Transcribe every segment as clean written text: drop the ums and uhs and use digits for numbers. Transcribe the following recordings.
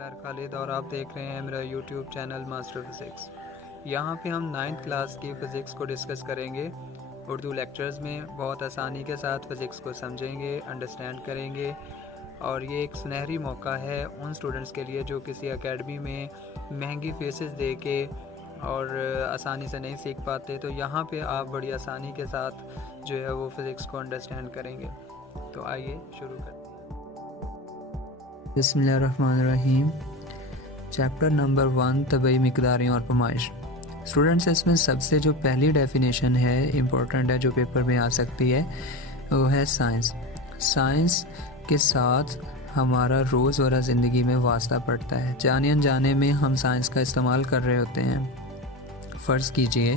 عمیر خالد اور آپ دیکھ رہے ہیں میرا یوٹیوب چینل ماسٹر فزکس۔ یہاں پہ ہم 9th کلاس کی فزکس کو ڈسکس کریں گے۔ اردو لیکچرز میں بہت آسانی کے ساتھ فزکس کو سمجھیں گے، انڈرسٹینڈ کریں گے، اور یہ ایک سنہری موقع ہے ان اسٹوڈنٹس کے لیے جو کسی اکیڈمی میں مہنگی فیسز دے کے اور آسانی سے نہیں سیکھ پاتے، تو یہاں پہ آپ بڑی آسانی کے ساتھ جو ہے وہ فزکس کو انڈرسٹینڈ کریں گے۔ تو آئیے شروع کرتے ہیں۔ بسم اللہ الرحمن الرحیم۔ چیپٹر نمبر 1 طبعی مقداریں اور پیمائش۔ اسٹوڈنٹس، اس میں سب سے جو پہلی ڈیفینیشن ہے امپورٹنٹ ہے جو پیپر میں آ سکتی ہے وہ ہے سائنس۔ سائنس کے ساتھ ہمارا روزمرہ زندگی میں واسطہ پڑتا ہے، جانے انجانے میں ہم سائنس کا استعمال کر رہے ہوتے ہیں۔ فرض کیجئے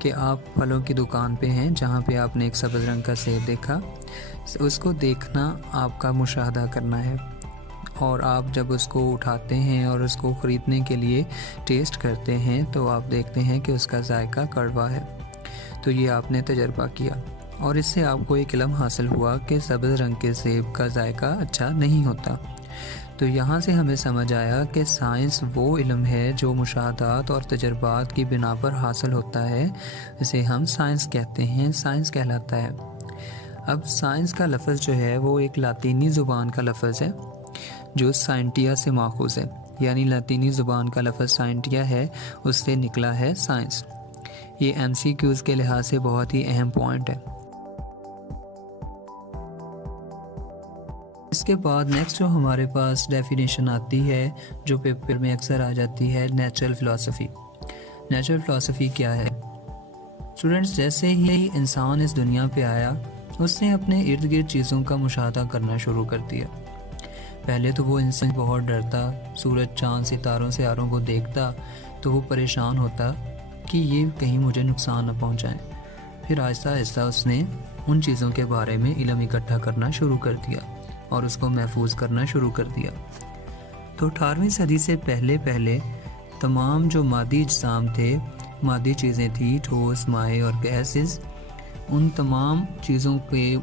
کہ آپ پھلوں کی دکان پہ ہیں جہاں پہ آپ نے ایک سبز رنگ کا سیب دیکھا، اس کو دیکھنا آپ کا مشاہدہ کرنا ہے، اور آپ جب اس کو اٹھاتے ہیں اور اس کو خریدنے کے لیے ٹیسٹ کرتے ہیں تو آپ دیکھتے ہیں کہ اس کا ذائقہ کڑوا ہے۔ تو یہ آپ نے تجربہ کیا اور اس سے آپ کو ایک علم حاصل ہوا کہ سبز رنگ کے سیب کا ذائقہ اچھا نہیں ہوتا۔ تو یہاں سے ہمیں سمجھ آیا کہ سائنس وہ علم ہے جو مشاہدات اور تجربات کی بنا پر حاصل ہوتا ہے، اسے ہم سائنس کہتے ہیں، سائنس کہلاتا ہے۔ اب سائنس کا لفظ جو ہے وہ ایک لاطینی زبان کا لفظ ہے جو سائنٹیا سے ماخوذ ہے، یعنی لاطینی زبان کا لفظ سائنٹیا ہے، اس سے نکلا ہے سائنس۔ یہ MCQs کے لحاظ سے بہت ہی اہم پوائنٹ ہے۔ اس کے بعد نیکسٹ جو ہمارے پاس ڈیفینیشن آتی ہے جو پیپر میں اکثر آ جاتی ہے، نیچرل فلسفی۔ نیچرل فلسفی کیا ہے؟ اسٹوڈنٹس، جیسے ہی انسان اس دنیا پہ آیا اس نے اپنے ارد گرد چیزوں کا مشاہدہ کرنا شروع کر دیا۔ پہلے تو وہ ان سے بہت ڈرتا، سورج چاند ستاروں سیاروں کو دیکھتا تو وہ پریشان ہوتا کہ یہ کہیں مجھے نقصان نہ پہنچائیں۔ پھر آہستہ آہستہ اس نے ان چیزوں کے بارے میں علم اکٹھا کرنا شروع کر دیا اور اس کو محفوظ کرنا شروع کر دیا۔ تو 18ویں صدی سے پہلے تمام جو مادی اجسام تھے، مادی چیزیں تھیں، ٹھوس، مائع اور گیسز، ان تمام چیزوں کے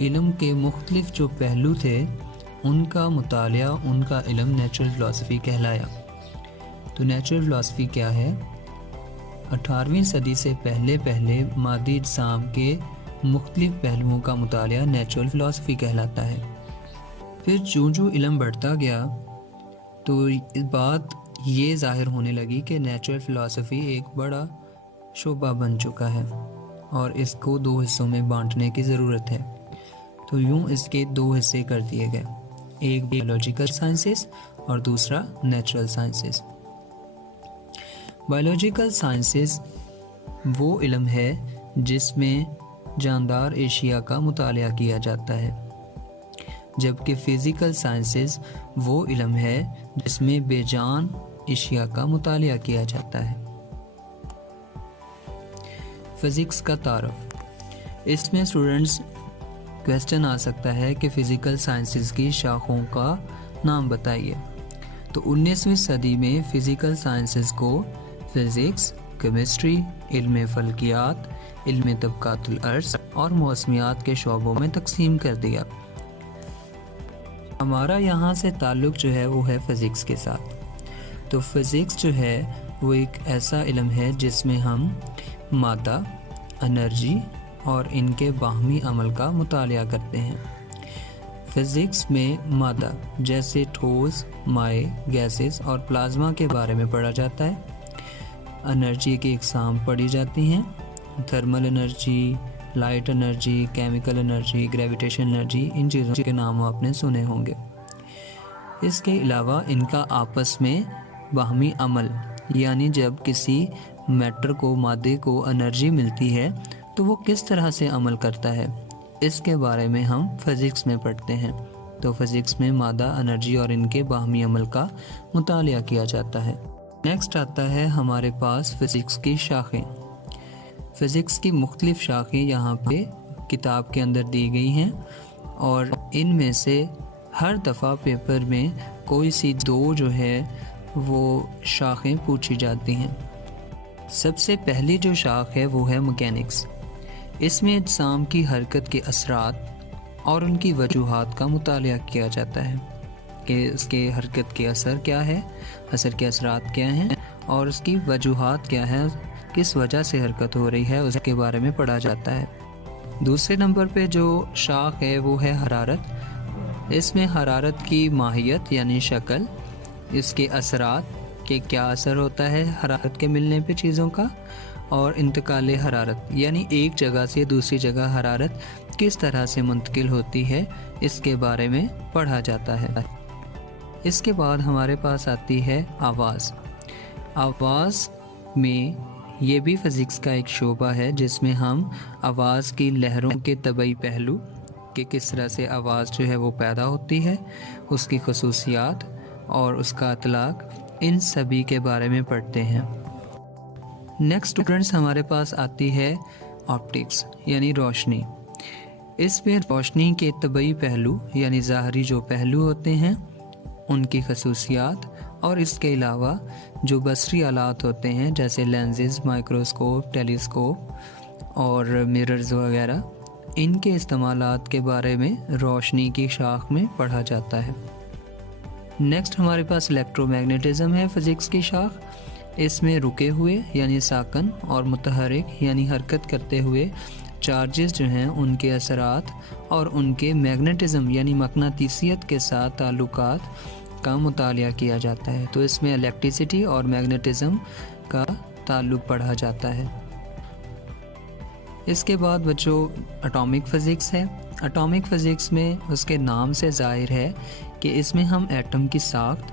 علم کے مختلف جو پہلو تھے ان کا مطالعہ، ان کا علم نیچرل فلسفی کہلایا۔ تو نیچرل فلسفی کیا ہے؟ 18ویں صدی سے پہلے مادی اجسام کے مختلف پہلوؤں کا مطالعہ نیچرل فلسفی کہلاتا ہے۔ پھر جو علم بڑھتا گیا تو بات یہ ظاہر ہونے لگی کہ نیچرل فلسفی ایک بڑا شعبہ بن چکا ہے اور اس کو 2 حصوں میں بانٹنے کی ضرورت ہے۔ تو یوں اس کے 2 حصے کر دیے گئے، ایک بایولوجیکل سائنسز اور دوسرا نیچرل سائنسز۔ بایولوجیکل سائنسز وہ علم ہے جس میں جاندار اشیاء کا مطالعہ کیا جاتا ہے، جبکہ فزیکل سائنسز وہ علم ہے جس میں بے جان اشیاء کا مطالعہ کیا جاتا ہے۔ فزکس کا تعارف۔ اس میں اسٹوڈنٹس کویسچن آ سکتا ہے کہ فزیکل سائنسز کی شاخوں کا نام بتائیے۔ تو 19ویں صدی میں فزیکل سائنسز کو فزکس، کیمسٹری، علم فلکیات، علم طبقات الارض اور موسمیات کے شعبوں میں تقسیم کر دیا۔ ہمارا یہاں سے تعلق جو ہے وہ ہے فزکس کے ساتھ۔ تو فزکس جو ہے وہ ایک ایسا علم ہے جس میں ہم مادہ، انرجی اور ان کے باہمی عمل کا مطالعہ کرتے ہیں۔ فزکس میں مادہ جیسے ٹھوس، مائع، گیسز اور پلازما کے بارے میں پڑھا جاتا ہے۔ انرجی کی اقسام پڑھی جاتی ہیں، thermal energy, light energy, chemical energy, gravitation energy, ان چیزوں کے نام آپ نے سنے ہوں گے۔ اس کے علاوہ ان کا آپس میں باہمی عمل، یعنی جب کسی میٹر کو، مادے کو انرجی ملتی ہے تو وہ کس طرح سے عمل کرتا ہے، اس کے بارے میں ہم فزکس میں پڑھتے ہیں۔ تو فزکس میں مادہ، انرجی اور ان کے باہمی عمل کا مطالعہ کیا جاتا ہے۔ نیکسٹ آتا ہے ہمارے پاس فزکس کی شاخیں۔ فزکس کی مختلف شاخیں یہاں پہ کتاب کے اندر دی گئی ہیں، اور ان میں سے ہر دفعہ پیپر میں کوئی سی 2 جو ہے وہ شاخیں پوچھی جاتی ہیں۔ سب سے پہلی جو شاخ ہے وہ ہے میکینکس۔ اس میں اجسام کی حرکت کے اثرات اور ان کی وجوہات کا مطالعہ کیا جاتا ہے کہ اس کے حرکت کے اثر کیا ہے، اثر کے اثرات کیا ہیں اور اس کی وجوہات کیا ہیں، کس وجہ سے حرکت ہو رہی ہے اس کے بارے میں پڑھا جاتا ہے۔ دوسرے نمبر پہ جو شاخ ہے وہ ہے حرارت۔ اس میں حرارت کی ماہیت یعنی شکل، اس کے اثرات کہ کیا اثر ہوتا ہے حرارت کے ملنے پہ چیزوں کا، اور انتقال حرارت یعنی ایک جگہ سے دوسری جگہ حرارت کس طرح سے منتقل ہوتی ہے، اس کے بارے میں پڑھا جاتا ہے۔ اس کے بعد ہمارے پاس آتی ہے آواز۔ آواز میں یہ بھی فزکس کا ایک شعبہ ہے جس میں ہم آواز کی لہروں کے طبعی پہلو کہ کس طرح سے آواز جو ہے وہ پیدا ہوتی ہے، اس کی خصوصیات اور اس کا اطلاق، ان سبھی کے بارے میں پڑھتے ہیں۔ نیکسٹ اسٹوڈنٹس ہمارے پاس آتی ہے آپٹکس یعنی روشنی۔ اس میں روشنی کے طبعی پہلو یعنی ظاہری جو پہلو ہوتے ہیں ان کی خصوصیات، اور اس کے علاوہ جو بصری آلات ہوتے ہیں جیسے لینزز، مائکروسکوپ، ٹیلیسکوپ اور میررز وغیرہ، ان کے استعمالات کے بارے میں روشنی کی شاخ میں پڑھا جاتا ہے۔ نیکسٹ ہمارے پاس الیکٹرو میگنیٹزم ہے فزکس کی شاخ۔ اس میں رکے ہوئے یعنی ساکن اور متحرک یعنی حرکت کرتے ہوئے چارجز جو ہیں ان کے اثرات اور ان کے میگنیٹزم یعنی مقناطیسیت کے ساتھ تعلقات کا مطالعہ کیا جاتا ہے۔ تو اس میں الیکٹریسٹی اور میگنیٹزم کا تعلق پڑھا جاتا ہے۔ اس کے بعد بچوں اٹامک فزکس ہے۔ اٹامک فزکس میں اس کے نام سے ظاہر ہے کہ اس میں ہم ایٹم کی ساخت،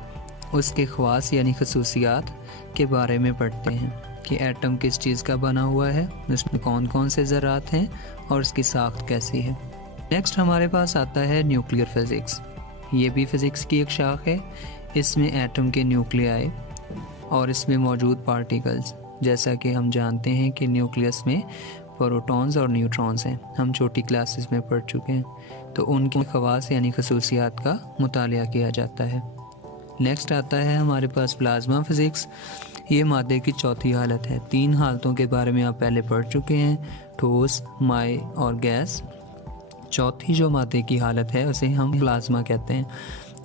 اس کے خواص یعنی خصوصیات کے بارے میں پڑھتے ہیں کہ ایٹم کس چیز کا بنا ہوا ہے، اس میں کون کون سے ذرات ہیں اور اس کی ساخت کیسی ہے۔ نیکسٹ ہمارے پاس آتا ہے نیوکلیئر فزکس۔ یہ بھی فزکس کی ایک شاخ ہے۔ اس میں ایٹم کے نیوکلیائی اور اس میں موجود پارٹیکلز، جیسا کہ ہم جانتے ہیں کہ نیوکلیس میں پروٹونز اور نیوٹرونز ہیں، ہم چھوٹی کلاسز میں پڑھ چکے ہیں، تو ان کی خواص یعنی خصوصیات کا مطالعہ کیا جاتا ہے۔ نیکسٹ آتا ہے ہمارے پاس پلازما فزکس۔ یہ مادے کی چوتھی حالت ہے۔ 3 حالتوں کے بارے میں آپ پہلے پڑھ چکے ہیں، ٹھوس، مائع اور گیس۔ چوتھی جو مادے کی حالت ہے اسے ہم پلازما کہتے ہیں۔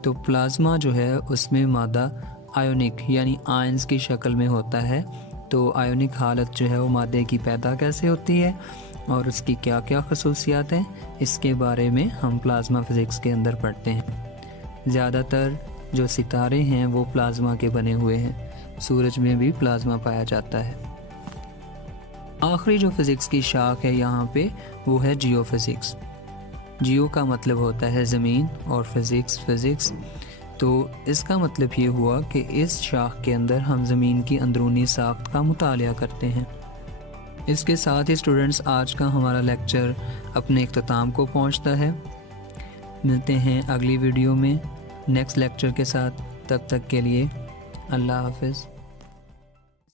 تو پلازما جو ہے اس میں مادہ آیونک یعنی آئنز کی شکل میں ہوتا ہے۔ تو آیونک حالت جو ہے وہ مادے کی پیدا کیسے ہوتی ہے اور اس کی کیا کیا خصوصیات ہیں، اس کے بارے میں ہم پلازما فزکس کے اندر پڑھتے ہیں۔ زیادہ تر جو ستارے ہیں وہ پلازما کے بنے ہوئے ہیں، سورج میں بھی پلازما پایا جاتا ہے۔ آخری جو فزکس کی شاخ ہے یہاں پہ وہ ہے جیو فزکس۔ جیو کا مطلب ہوتا ہے زمین اور فزکس، تو اس کا مطلب یہ ہوا کہ اس شاخ کے اندر ہم زمین کی اندرونی ساخت کا مطالعہ کرتے ہیں۔ اس کے ساتھ ہی اسٹوڈنٹس آج کا ہمارا لیکچر اپنے اختتام کو پہنچتا ہے۔ ملتے ہیں اگلی ویڈیو میں نیکسٹ لیکچر کے ساتھ، تب تک کے لیے اللہ حافظ۔